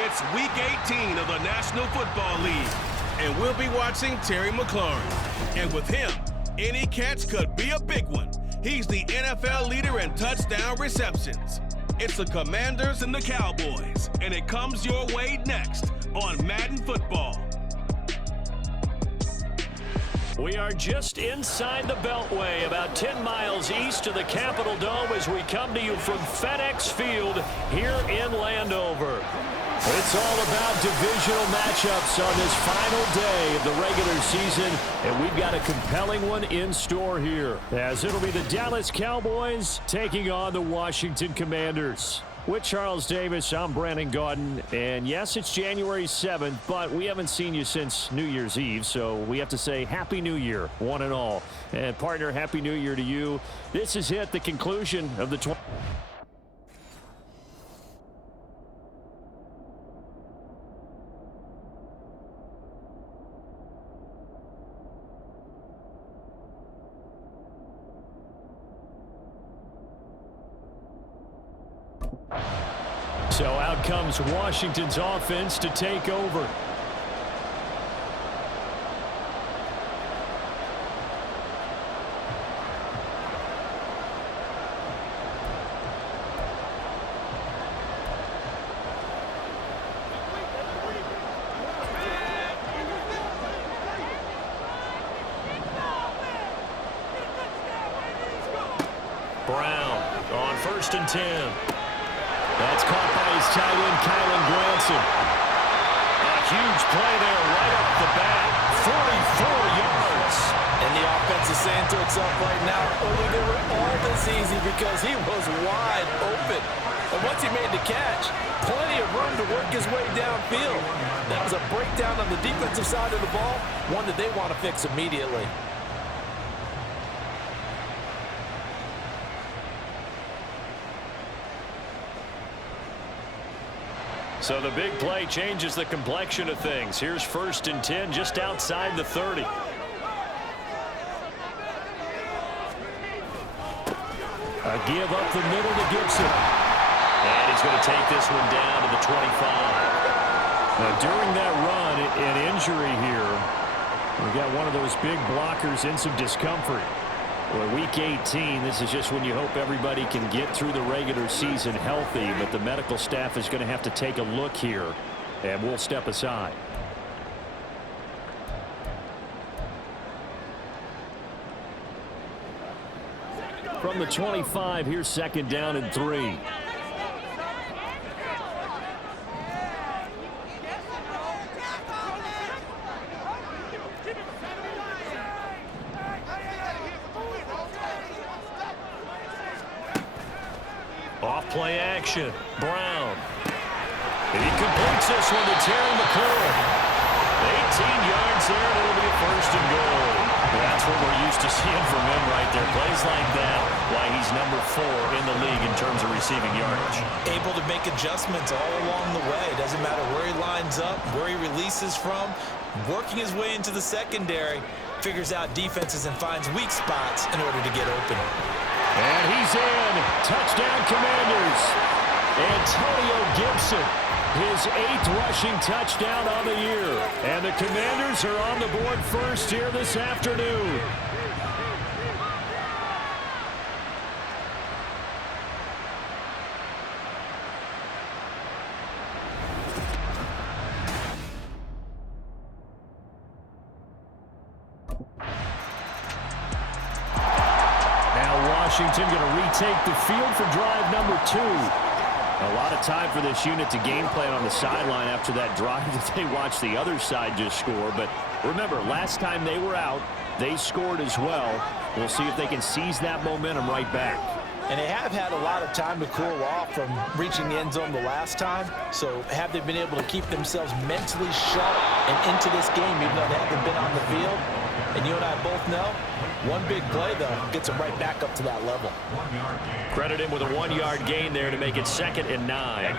It's Week 18 of the National Football League, and we'll be watching Terry McLaurin. And with him, any catch could be a big one. He's the NFL leader in touchdown receptions. It's the Commanders and the Cowboys, and it comes your way next on Madden Football. We are just inside the Beltway, about 10 miles east of the Capitol Dome as we come to you from FedEx Field here in Landover. It's all about divisional matchups on this final day of the regular season, and we've got a compelling one in store here, as it'll be the Dallas Cowboys taking on the Washington Commanders. With Charles Davis, I'm Brandon Gaudin, and yes, it's January 7th, but we haven't seen you since New Year's Eve, so we have to say Happy New Year, one and all. And partner, Happy New Year to you. This is it, the conclusion of the So out comes Washington's offense to take over. Brown on 1st and 10. That's caught by his tight end, Kylan Granson. A huge play there right off the bat. 44 yards. And the offense is saying to itself right now, only they were all this easy because he was wide open. And once he made the catch, plenty of room to work his way downfield. That was a breakdown on the defensive side of the ball, one that they want to fix immediately. So the big play changes the complexion of things. Here's 1st and 10 just outside the 30. A give up the middle to Gibson. And he's going to take this one down to the 25. Now during that run, an injury here. We got one of those big blockers in some discomfort. Well, Week 18, this is just when you hope everybody can get through the regular season healthy, but the medical staff is going to have to take a look here, and we'll step aside. From the 25, here's 2nd down and 3. Play action. Brown. And he completes this one to Terry McLaurin. 18 yards there, and it'll be a 1st and goal. That's what we're used to seeing from him right there. Plays like that, why he's number 4 in the league in terms of receiving yardage. Able to make adjustments all along the way. Doesn't matter where he lines up, where he releases from. Working his way into the secondary, figures out defenses and finds weak spots in order to get open. And he's in. Touchdown, Commanders. Antonio Gibson, his 8th rushing touchdown on the year. And the Commanders are on the board first here this afternoon. Washington going to retake the field for drive number 2. A lot of time for this unit to game plan on the sideline after that drive that they watched the other side just score. But remember, last time they were out, they scored as well. We'll see if they can seize that momentum right back. And they have had a lot of time to cool off from reaching the end zone the last time. So have they been able to keep themselves mentally sharp and into this game even though they haven't been on the field? And you and I both know, one big play, though, gets them right back up to that level. Credit him with a 1-yard gain there to make it 2nd and 9.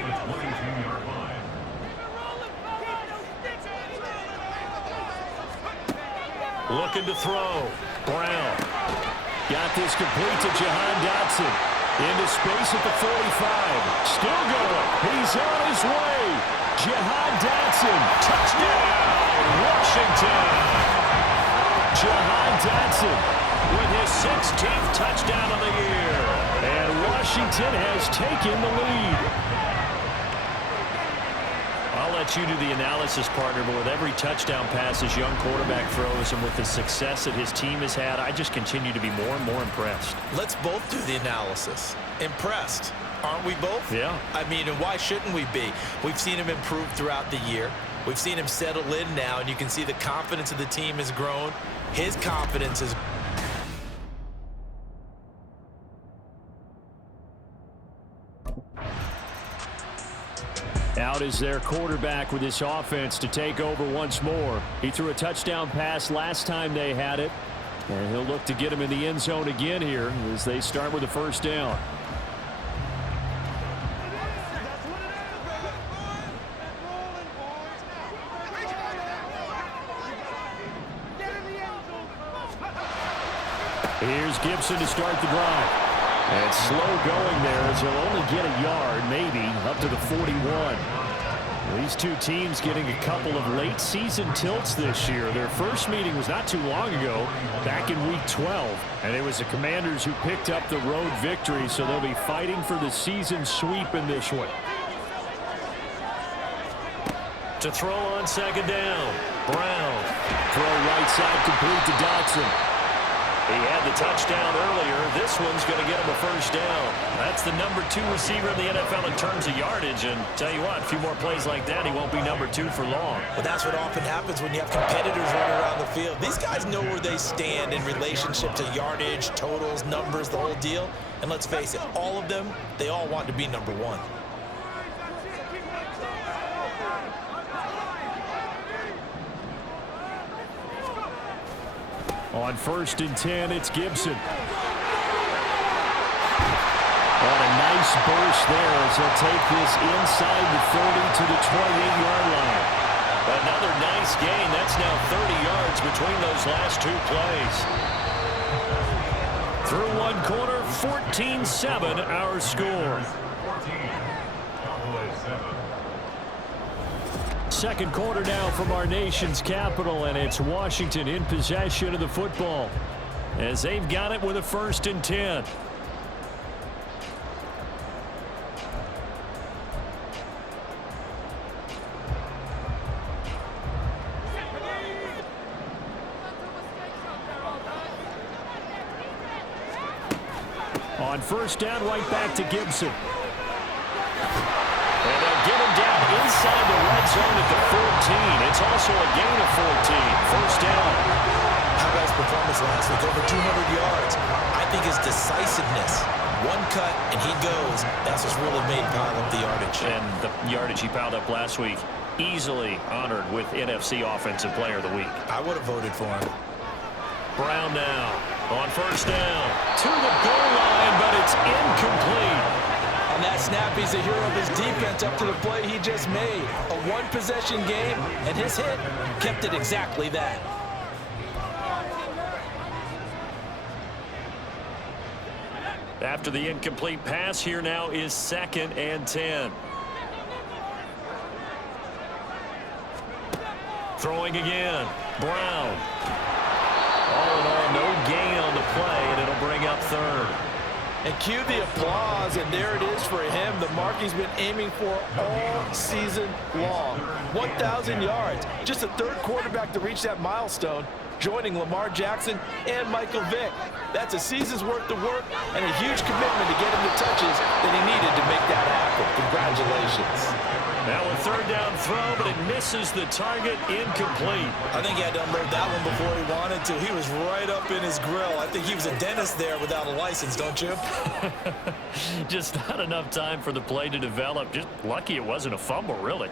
Looking to throw. Brown. Got this complete to Jahan Dotson. Into space at the 45. Still going. He's on his way. Jahan Dotson, touchdown, Washington. Jahan Dotson with his 16th touchdown of the year. And Washington has taken the lead. I'll let you do the analysis, partner, but with every touchdown pass his young quarterback throws and with the success that his team has had, I just continue to be more and more impressed. Let's both do the analysis. Impressed. Aren't we both? Yeah. I mean, and why shouldn't we be? We've seen him improve throughout the year. We've seen him settle in now, and you can see the confidence of the team has grown. His confidence is... Out is their quarterback with his offense to take over once more. He threw a touchdown pass last time they had it, and he'll look to get him in the end zone again here as they start with a first down. Here's Gibson to start the drive. And slow going there as he'll only get a yard, maybe, up to the 41. These two teams getting a couple of late season tilts this year. Their first meeting was not too long ago, back in week 12. And it was the Commanders who picked up the road victory, so they'll be fighting for the season sweep in this one. To throw on second down, Brown. Throw right side complete to Dotson. He had the touchdown earlier. This one's going to get him a first down. That's the number 2 receiver in the NFL in terms of yardage. And tell you what, a few more plays like that, he won't be number 2 for long. Well, that's what often happens when you have competitors running around the field. These guys know where they stand in relationship to yardage, totals, numbers, the whole deal. And let's face it, all of them, they all want to be number 1. On 1st and 10, it's Gibson. On a nice burst there as he'll take this inside the 30 to the 28-yard line. Another nice gain. That's now 30 yards between those last 2 plays. Through one quarter, 14-7 our score. Second quarter now from our nation's capital, and it's Washington in possession of the football as they've got it with a 1st and 10. On 1st down, right back to Gibson. And they'll get him down inside the red zone at the 14. It's also a gain of 14. 1st down. How about his performance last week? Over 200 yards. I think his decisiveness. One cut, and he goes. That's what's really made him pile up the yardage. And the yardage he piled up last week, easily honored with NFC Offensive Player of the Week. I would have voted for him. Brown now on 1st down. To the goal line, but it's incomplete. On that snap, he's a hero of his defense up to the play he just made. A one-possession game, and his hit kept it exactly that. After the incomplete pass, here now is 2nd and 10. Throwing again. Brown. All in all, no gain on the play, and it'll bring up 3rd. And cue the applause, and there it is for him, the mark he's been aiming for all season long. 1,000 yards, just a 3rd quarterback to reach that milestone, joining Lamar Jackson and Michael Vick. That's a season's worth of work and a huge commitment to get him the touches that he needed to make that happen. Congratulations. Now a 3rd down throw, but it misses the target, incomplete. I think he had to unload that one before he wanted to. He was right up in his grill. I think he was a dentist there without a license, don't you? Just not enough time for the play to develop. Just lucky it wasn't a fumble, really.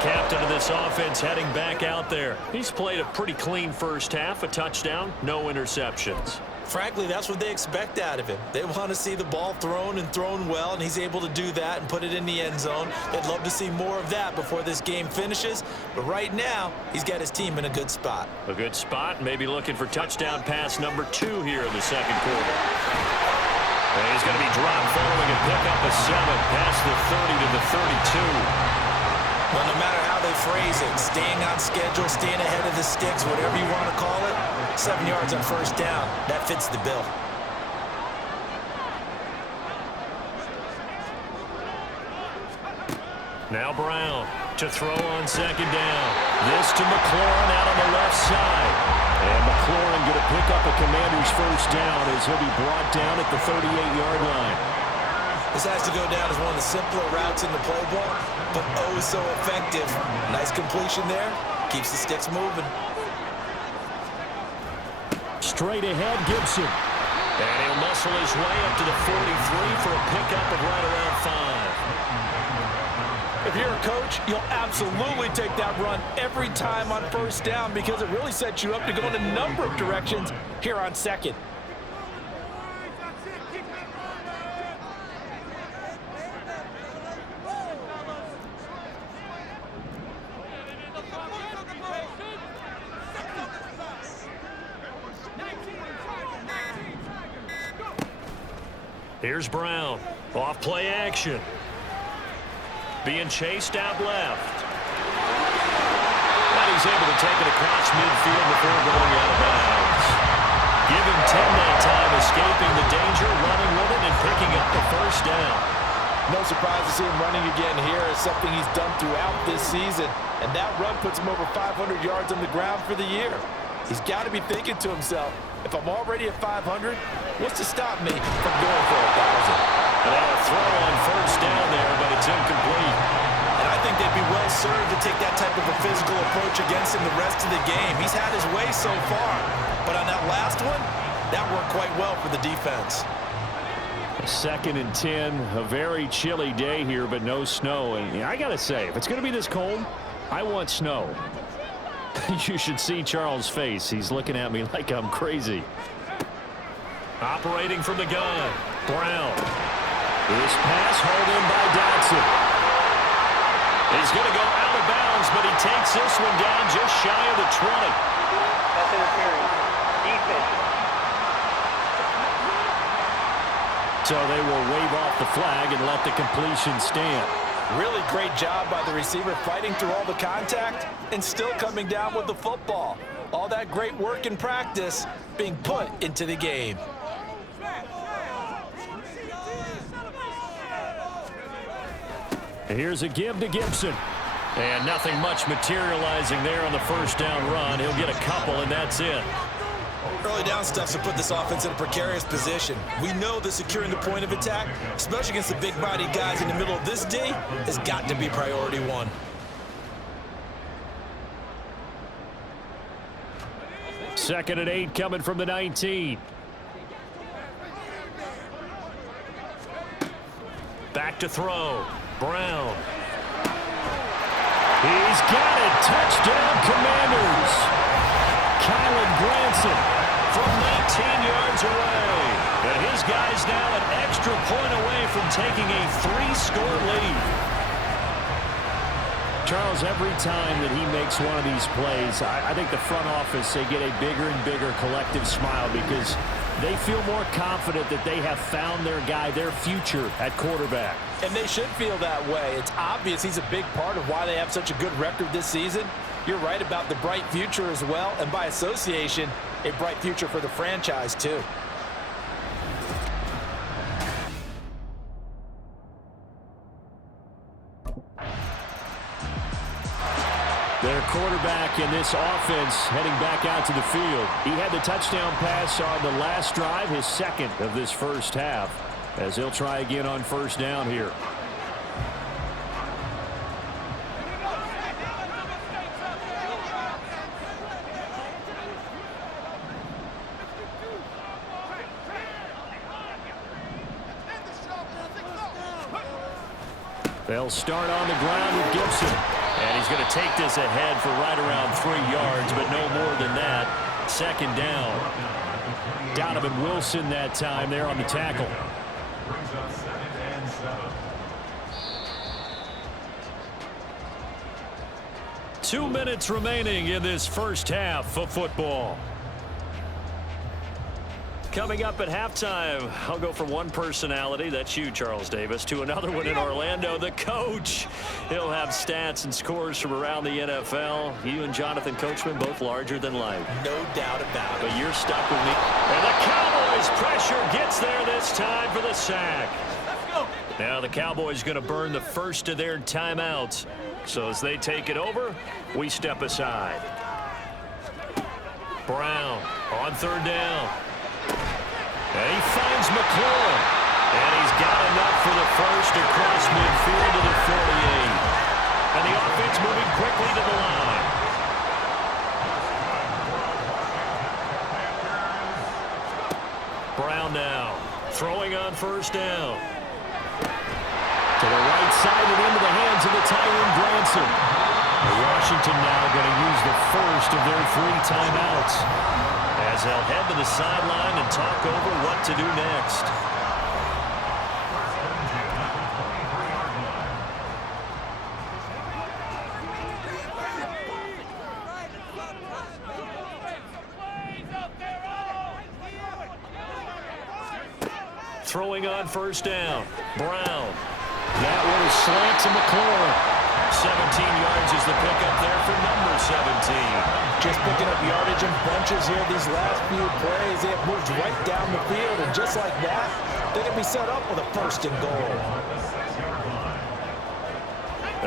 Captain of this offense heading back out there. He's played a pretty clean first half, a touchdown, no interceptions. Frankly, that's what they expect out of him. They want to see the ball thrown and thrown well, and he's able to do that and put it in the end zone. They'd love to see more of that before this game finishes, but right now, he's got his team in a good spot. A good spot, maybe looking for touchdown pass number 2 here in the second quarter. And he's going to be dropped following a pickup of 7 past the 30 to the 32. Well, no matter how they phrase it, staying on schedule, staying ahead of the sticks, whatever you want to call it, 7 yards on first down, that fits the bill. Now Brown to throw on second down. This to McLaurin out on the left side. And McLaurin going to pick up a Commander's first down as he'll be brought down at the 38-yard line. This has to go down as one of the simpler routes in the playbook, but oh so effective. Nice completion there. Keeps the sticks moving. Straight ahead, Gibson. And he'll muscle his way up to the 43 for a pickup of right around 5. If you're a coach, you'll absolutely take that run every time on first down because it really sets you up to go in a number of directions here on second. Here's Brown. Off play action. Being chased out left. And he's able to take it across midfield before going out of bounds. Give him 10 that time, escaping the danger, running with it, and picking up the first down. No surprise to see him running again here. It's something he's done throughout this season. And that run puts him over 500 yards on the ground for the year. He's got to be thinking to himself, if I'm already at 500, what's to stop me from going for 1,000? And a throw on first down there, but it's incomplete. And I think they'd be well served to take that type of a physical approach against him the rest of the game. He's had his way so far, but on that last one, that worked quite well for the defense. 2nd and 10, a very chilly day here, but no snow. And I got to say, if it's going to be this cold, I want snow. You should see Charles' face. He's looking at me like I'm crazy. Operating from the gun, Brown. This pass hauled in by Dotson. He's going to go out of bounds, but he takes this one down just shy of the 20. That's interference. Defense. So they will wave off the flag and let the completion stand. Really great job by the receiver fighting through all the contact and still coming down with the football. All that great work in practice being put into the game. Here's a give to Gibson. And nothing much materializing there on the first down run. He'll get a couple, and that's it. Early down stuff to put this offense in a precarious position. We know that securing the point of attack, especially against the big-bodied guys in the middle of this D, has got to be priority one. Second and 8 coming from the 19. Back to throw. Brown. He's got it. Touchdown, Commanders. Kylan Granson from 19 yards away. And his guy's now an extra point away from taking a 3-score lead. Charles, every time that he makes one of these plays, I think the front office, they get a bigger and bigger collective smile because they feel more confident that they have found their guy, their future at quarterback. And they should feel that way. It's obvious he's a big part of why they have such a good record this season. You're right about the bright future as well, and by association, a bright future for the franchise too. Their quarterback in this offense heading back out to the field. He had the touchdown pass on the last drive, his second of this first half, as he'll try again on first down here. They'll start on the ground with Gibson. And he's going to take this ahead for right around 3 yards, but no more than that. Second down. Donovan Wilson that time there on the tackle. 2 minutes remaining in this first half of football. Coming up at halftime, I'll go from one personality, that's you, Charles Davis, to another one in Orlando, the coach. He'll have stats and scores from around the NFL. You and Jonathan Coachman, both larger than life. No doubt about it. But you're stuck with me. And the Cowboys pressure gets there this time for the sack. Now the Cowboys going to burn the first of their timeouts. So as they take it over, we step aside. Brown on third down. And he finds McLaurin. And he's got enough for the first across midfield to the 48. And the offense moving quickly to the line. Brown now throwing on first down. To the right side and into the hands of the Tyrone Granson. Washington now going to use the first of their 3 timeouts as they'll head to the sideline and talk over what to do next. Throwing on first down. Brown. That one is slant to McLaurin. 17 yards is the pickup there for number 17. Just picking up yardage in bunches here these last few plays. They have moved right down the field, and just like that, they can be set up with a first and goal.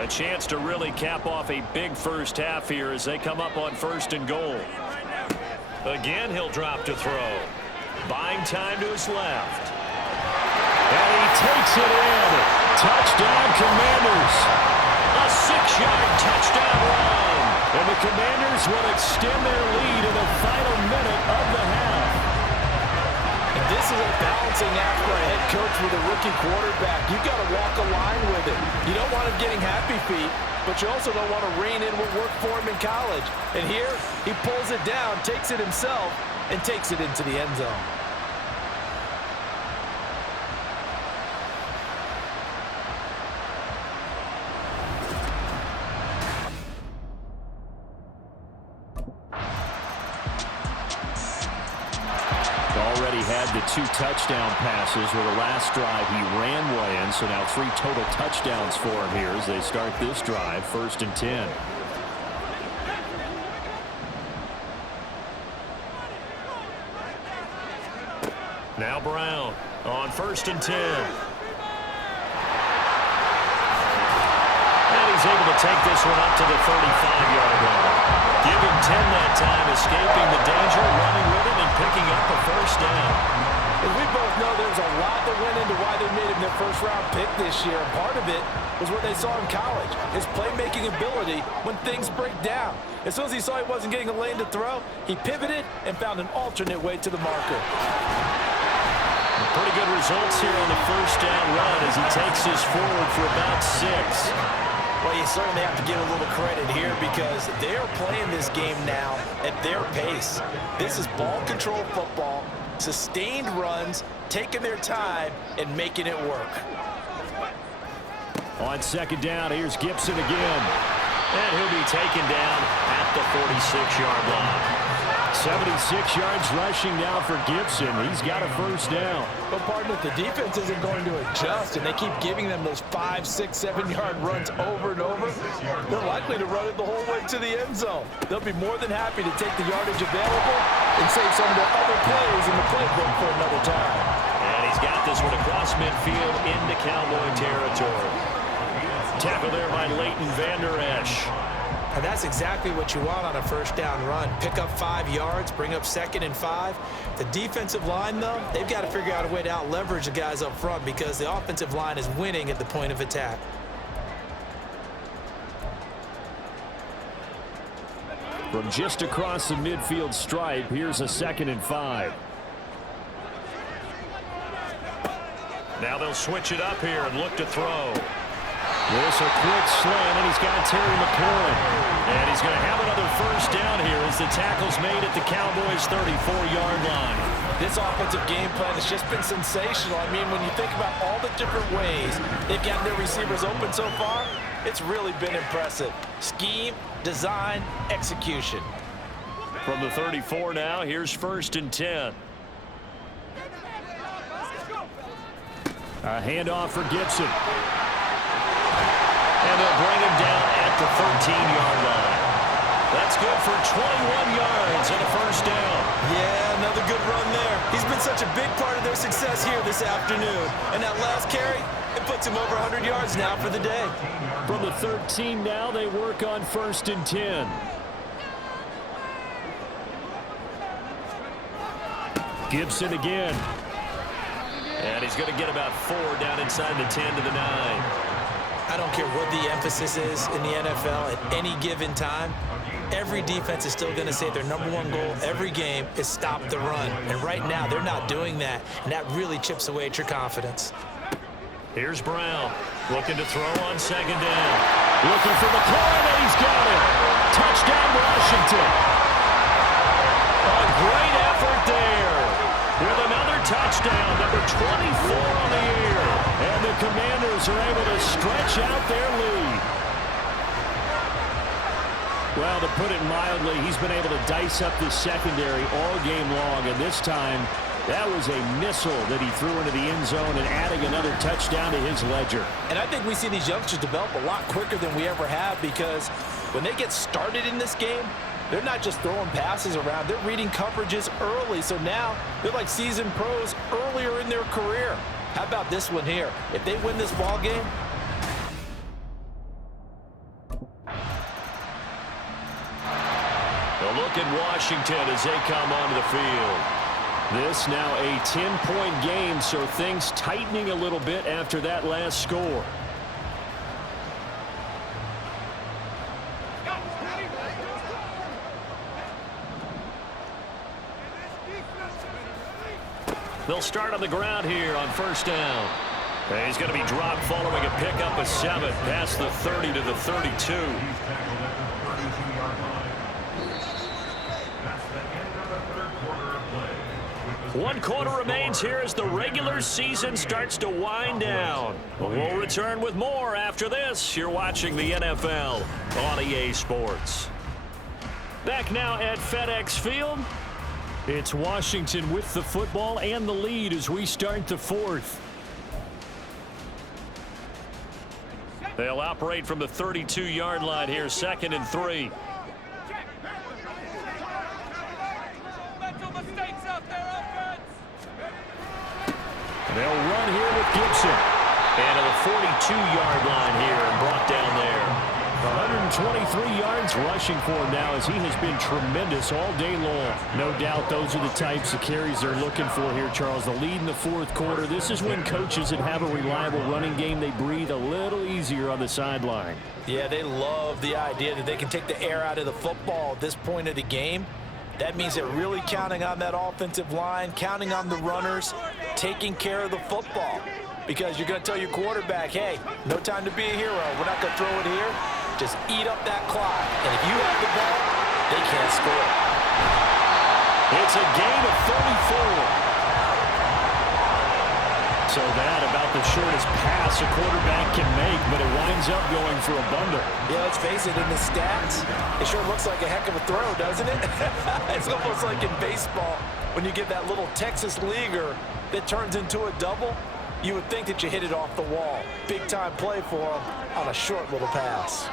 A chance to really cap off a big first half here as they come up on first and goal. Again, he'll drop to throw. Buying time to his left. And he takes it in. Touchdown, Commanders. A 6-yard touchdown run. And the Commanders will extend their lead in the final minute of the half. And this is a balancing act for a head coach with a rookie quarterback. You've got to walk a line with it. You don't want him getting happy feet, but you also don't want to rein in what worked for him in college. And here, he pulls it down, takes it himself, and takes it into the end zone. Already had the 2 touchdown passes with the last drive he ran one in, so now 3 total touchdowns for him here as they start this drive, 1st and 10. Now Brown on 1st and 10. And he's able to take this one up to the 35-yard line. Give him 10 that time, escaping the danger, running with it, and picking up a first down. As we both know, there's a lot that went into why they made him their first-round pick this year. And part of it was what they saw in college, his playmaking ability when things break down. As soon as he saw he wasn't getting a lane to throw, he pivoted and found an alternate way to the marker. Pretty good results here on the first down run as he takes this forward for about 6. Well, you certainly have to give a little credit here because they are playing this game now at their pace. This is ball control football, sustained runs, taking their time, and making it work. On 2nd down, here's Gibson again. And he'll be taken down at the 46-yard line. 76 yards rushing now for Gibson. He's got a first down. But partner, the defense isn't going to adjust, and they keep giving them those 5, 6, 7-yard runs over and over. They're likely to run it the whole way to the end zone. They'll be more than happy to take the yardage available and save some of their other plays in the playbook for another time. And he's got this one across midfield into Cowboy territory. Tackle there by Leighton Vander Esch. And that's exactly what you want on a first down run. Pick up 5 yards, bring up 2nd and 5. The defensive line, though, they've got to figure out a way to out-leverage the guys up front because the offensive line is winning at the point of attack. From just across the midfield stripe, here's a 2nd and 5. Now they'll switch it up here and look to throw. This a quick slant, and he's got Terry McLaurin. And he's going to have another first down here as the tackle's made at the Cowboys' 34-yard line. This offensive game plan has just been sensational. I mean, when you think about all the different ways they've gotten their receivers open so far, it's really been impressive. Scheme, design, execution. From the 34 now, here's 1st and 10. A handoff for Gibson. And they'll bring him down at the 13-yard line. That's good for 21 yards and a first down. Yeah, another good run there. He's been such a big part of their success here this afternoon. And that last carry, it puts him over 100 yards now for the day. From the 13 now, they work on 1st and 10. Gibson again. And he's going to get about 4 down inside the 10 to the 9. I don't care what the emphasis is in the NFL at any given time. Every defense is still going to say their #1 goal every game is stop the run. And right now, they're not doing that, and that really chips away at your confidence. Here's Brown looking to throw on 2nd down. Looking for McLaurin, and he's got it. Touchdown, Washington. A great effort there. With another touchdown, number 24 on the year. And the Commanders are able to stretch out their lead. Well, to put it mildly, he's been able to dice up this secondary all game long. And this time, that was a missile that he threw into the end zone and adding another touchdown to his ledger. And I think we see these youngsters develop a lot quicker than we ever have, because when they get started in this game, they're not just throwing passes around. They're reading coverages early. So now they're like seasoned pros earlier in their career. How about this one here? If they win this ball game, a look at Washington as they come onto the field. This now a 10-point game, so things tightening a little bit after that last score. They'll start on the ground here on 1st down. And he's going to be dropped following a pickup of 7 past the 30 to the 32. One quarter remains here as the regular season starts to wind down. We'll return with more after this. You're watching the NFL on EA Sports. Back now at FedEx Field. It's Washington with the football and the lead as we start the 4th. They'll operate from the 32-yard line here, 2nd and 3. They'll run here with Gibson. And to the 42-yard line here and brought down there. 123 yards rushing for him now as he has been tremendous all day long. No doubt those are the types of carries they're looking for here, Charles. The lead in the 4th quarter. This is when coaches that have a reliable running game, they breathe a little easier on the sideline. yeah, they love the idea that they can take the air out of the football at this point of the game. That means they're really counting on that offensive line, counting on the runners, taking care of the football. Because you're going to tell your quarterback, hey, no time to be a hero. We're not going to throw it here. Just eat up that clock. And if you have the ball, they can't score. It's a gain of 34. So that about the shortest pass a quarterback can make, but it winds up going for a bundle. Yeah, let's face it, in the stats, it sure looks like a heck of a throw, doesn't it? It's almost like in baseball, when you get that little Texas leaguer that turns into a double, you would think that you hit it off the wall. Big time play for him on a short little pass.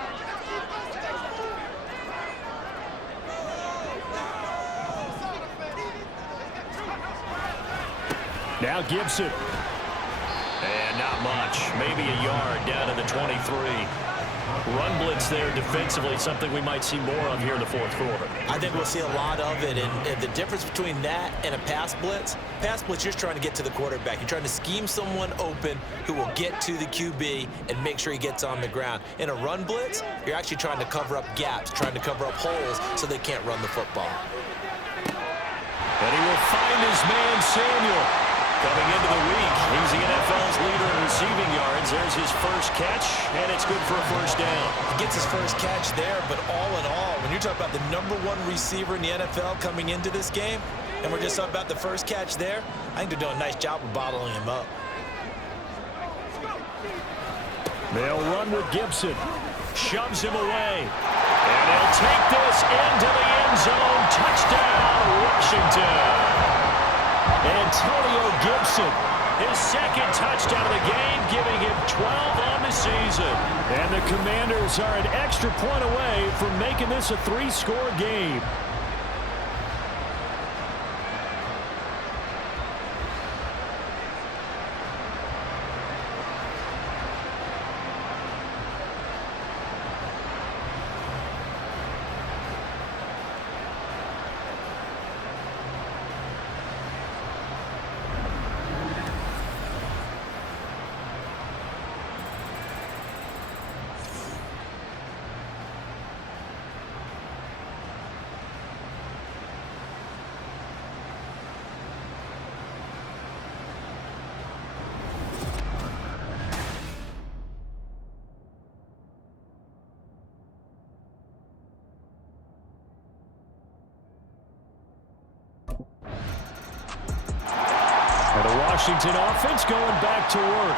Now Gibson. And not much. Maybe a yard down to the 23. Run blitz there defensively, something we might see more of here in the 4th quarter. I think we'll see a lot of it, and the difference between that and a pass blitz, you're just trying to get to the quarterback. You're trying to scheme someone open who will get to the QB and make sure he gets on the ground. In a run blitz, you're actually trying to cover up gaps, trying to cover up holes so they can't run the football. And he will find his man, Samuel. Coming into the week, he's the NFL's leader in receiving yards. There's his first catch, and it's good for a first down. He gets his first catch there, but all in all, when you're talking about the #1 receiver in the NFL coming into this game, and we're just talking about the first catch there, I think they're doing a nice job of bottling him up. They'll run with Gibson. Shoves him away. And he'll take this into the end zone. Touchdown, Washington. Antonio Gibson, his second touchdown of the game, giving him 12 on the season. And the Commanders are an extra point away from making this a 3-score game. The Washington offense going back to work.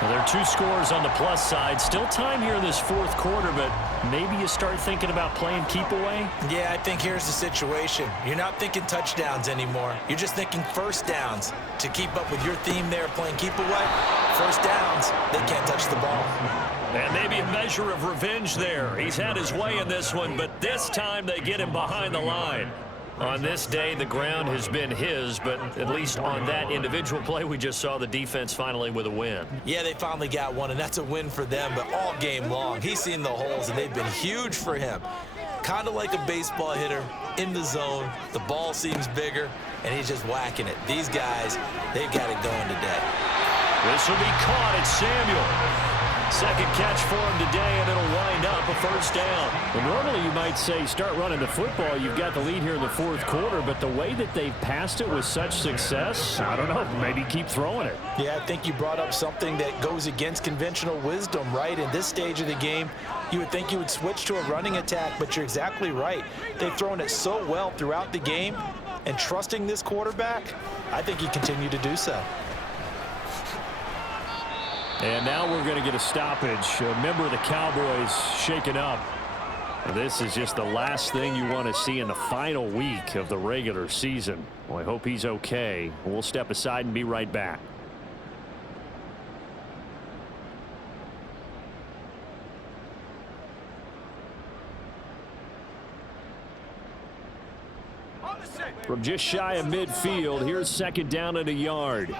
Well, there are 2 scores on the plus side. Still time here in this 4th quarter, but maybe you start thinking about playing keep away? Yeah, I think here's the situation. You're not thinking touchdowns anymore. You're just thinking first downs. To keep up with your theme there, playing keep away, first downs, they can't touch the ball. And maybe a measure of revenge there. He's had his way in this one, but this time they get him behind the line. On this day, the ground has been his, but at least on that individual play, we just saw the defense finally with a win. Yeah, they finally got one, and that's a win for them, but all game long, he's seen the holes, and they've been huge for him. Kind of like a baseball hitter in the zone. The ball seems bigger, and he's just whacking it. These guys, they've got it going today. This will be caught. It's Samuel. Second catch for him today, and it'll wind up a first down. Well, normally you might say start running the football. You've got the lead here in the 4th quarter, but the way that they've passed it with such success, I don't know, maybe keep throwing it. Yeah, I think you brought up something that goes against conventional wisdom, right? In this stage of the game, you would think you would switch to a running attack, but you're exactly right. They've thrown it so well throughout the game, and trusting this quarterback, I think you continue to do so. And now we're going to get a stoppage. A member of the Cowboys shaken up. This is just the last thing you want to see in the final week of the regular season. Well, I hope he's okay. We'll step aside and be right back. From just shy of midfield, here's second down and a yard.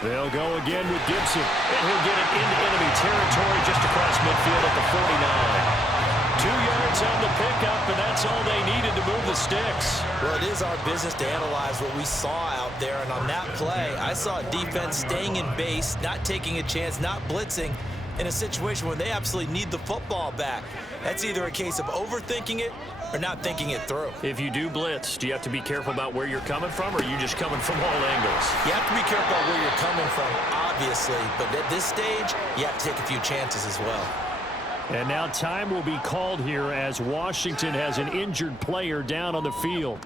They'll go again with Gibson, and he'll get it into enemy territory just across midfield at the 49. 2 yards on the pickup, and that's all they needed to move the sticks. Well, it is our business to analyze what we saw out there, and on that play, I saw a defense staying in base, not taking a chance, not blitzing, in a situation where they absolutely need the football back. That's either a case of overthinking it or not thinking it through. If you do blitz, do you have to be careful about where you're coming from, or are you just coming from all angles? You have to be careful about where you're coming from, obviously, but at this stage, you have to take a few chances as well. And now time will be called here as Washington has an injured player down on the field.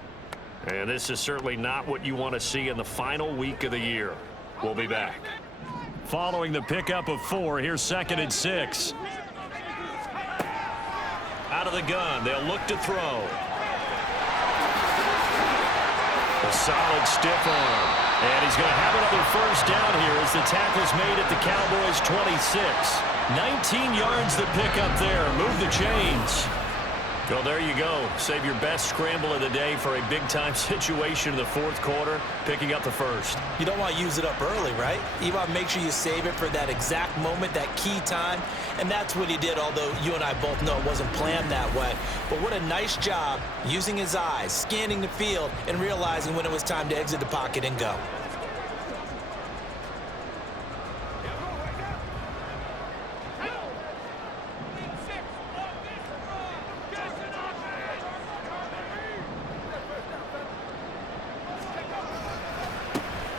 And this is certainly not what you want to see in the final week of the year. We'll be back. Following the pickup of 4, here's 2nd and 6. Out of the gun, they'll look to throw. A solid stiff arm. And he's going to have another first down here as the tackle's made at the Cowboys' 26. 19 yards to pick up there. Move the chains. Well, there you go. Save your best scramble of the day for a big-time situation in the 4th quarter, picking up the first. You don't want to use it up early, right? You want to make sure you save it for that exact moment, that key time, and that's what he did, although you and I both know it wasn't planned that way. But what a nice job using his eyes, scanning the field, and realizing when it was time to exit the pocket and go.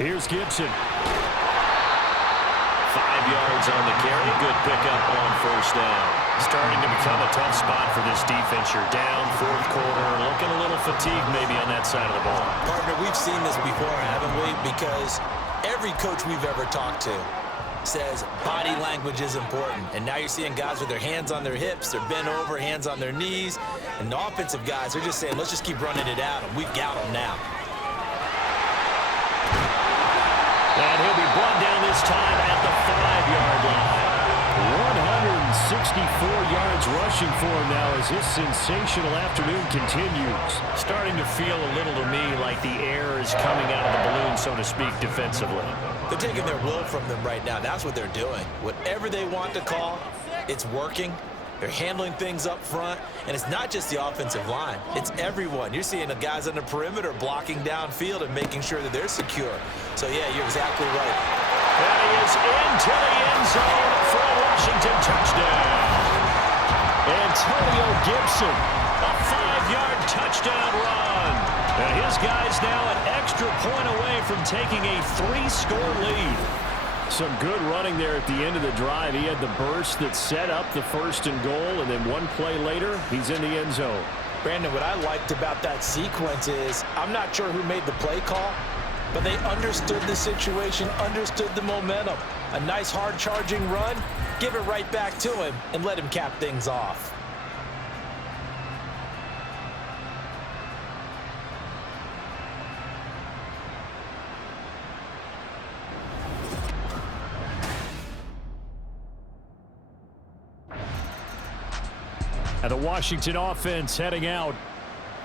Here's Gibson. 5 yards on the carry. Good pickup on first down. Starting to become a tough spot for this defense. You're down fourth quarter. Looking a little fatigued maybe on that side of the ball. Partner, we've seen this before, haven't we? Because every coach we've ever talked to says body language is important. And now you're seeing guys with their hands on their hips, they're bent over, hands on their knees. And the offensive guys are just saying, let's just keep running it out, and we've got them now. And he'll be brought down this time at the 5-yard line. 164 yards rushing for him now as this sensational afternoon continues. Starting to feel a little to me like the air is coming out of the balloon, so to speak, defensively. They're taking their will from them right now. That's what they're doing. Whatever they want to call, it's working. They're handling things up front, and it's not just the offensive line. It's everyone. You're seeing the guys on the perimeter blocking downfield and making sure that they're secure. So, yeah, you're exactly right. And he is into the end zone for a Washington touchdown. Antonio Gibson, a 5-yard touchdown run. And his guy's now an extra point away from taking a 3-score lead. Some good running there at the end of the drive. He had the burst that set up the 1st and goal, and then one play later, he's in the end zone. Brandon, what I liked about that sequence is I'm not sure who made the play call, but they understood the situation, understood the momentum. A nice hard-charging run, give it right back to him, and let him cap things off. And the Washington offense heading out.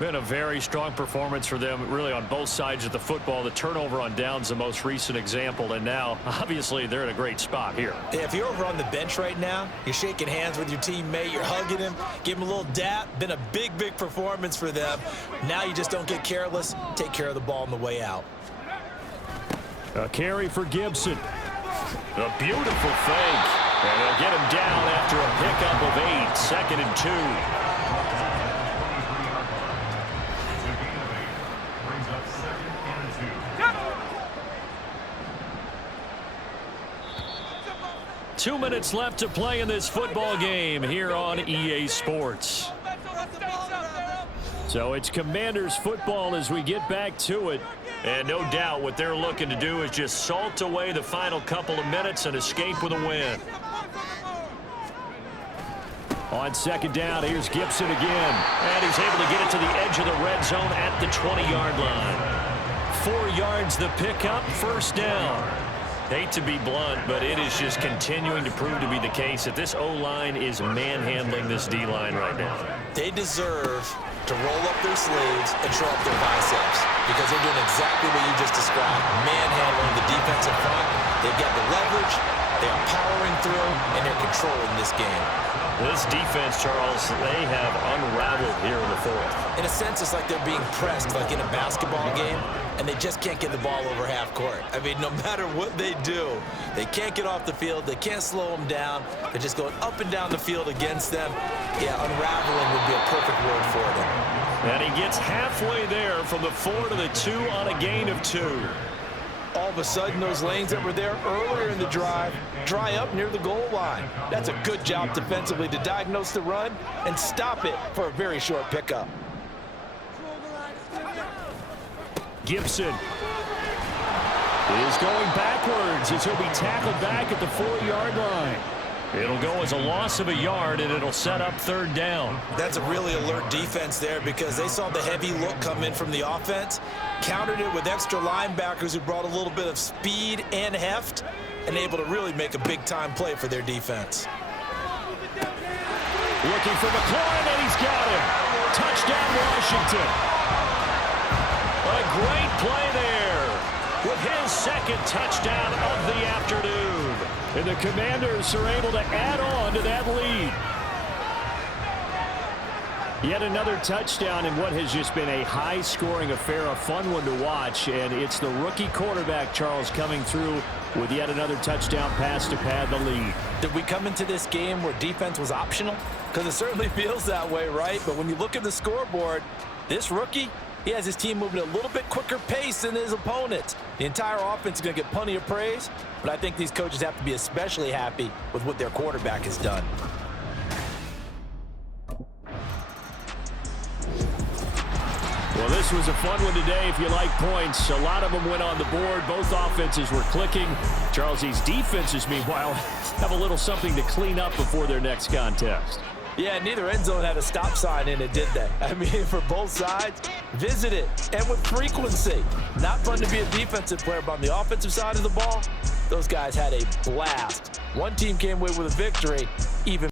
Been a very strong performance for them, really, on both sides of the football. The turnover on downs, the most recent example, and now, obviously, they're in a great spot here. Yeah, if you're over on the bench right now, you're shaking hands with your teammate, you're hugging him, give him a little dap. Been a big, big performance for them. Now you just don't get careless. Take care of the ball on the way out. A carry for Gibson. A beautiful fake. And they'll get him down after a pickup of 8, 2nd and 2. Two minutes left to play in this football game here on EA Sports. So it's Commanders football as we get back to it. And no doubt what they're looking to do is just salt away the final couple of minutes and escape with a win. On 2nd down, here's Gibson again. And he's able to get it to the edge of the red zone at the 20-yard line. 4 yards the pickup, 1st down. Hate to be blunt, but it is just continuing to prove to be the case that this O-line is manhandling this D-line right now. They deserve to roll up their sleeves and show up their biceps because they're doing exactly what you just described, manhandling the defensive front. They've got the leverage, they are powering through, and they're controlling this game. This defense, Charles, they have unraveled here in the 4th. In a sense, it's like they're being pressed like in a basketball game, and they just can't get the ball over half court. I mean, no matter what they do, they can't get off the field. They can't slow them down. They're just going up and down the field against them. Yeah, unraveling would be a perfect word for them. And he gets halfway there from the 4 to the 2 on a gain of 2. All of a sudden, those lanes that were there earlier in the drive dry up near the goal line. That's a good job defensively to diagnose the run and stop it for a very short pickup. Gibson is going backwards as he'll be tackled back at the 4-yard line. It'll go as a loss of a yard, and it'll set up 3rd down. That's a really alert defense there because they saw the heavy look come in from the offense, countered it with extra linebackers who brought a little bit of speed and heft, and able to really make a big-time play for their defense. Looking for McLaurin, and he's got him. Touchdown, Washington. A great play there with his 2nd touchdown of the afternoon. And the Commanders are able to add on to that lead. Yet another touchdown in what has just been a high-scoring affair, a fun one to watch. And it's the rookie quarterback, Charles, coming through with yet another touchdown pass to pad the lead. Did we come into this game where defense was optional? Because it certainly feels that way, right? But when you look at the scoreboard, this rookie, He has his team moving at a little bit quicker pace than his opponents. The entire offense is going to get plenty of praise, but I think these coaches have to be especially happy with what their quarterback has done. Well, this was a fun one today if you like points. A lot of them went on the board. Both offenses were clicking. Charles, these defenses, meanwhile, have a little something to clean up before their next contest. Yeah, neither end zone had a stop sign in it, did they? I mean, for both sides, visit it, and with frequency. Not fun to be a defensive player, but on the offensive side of the ball, those guys had a blast. One team came away with a victory, even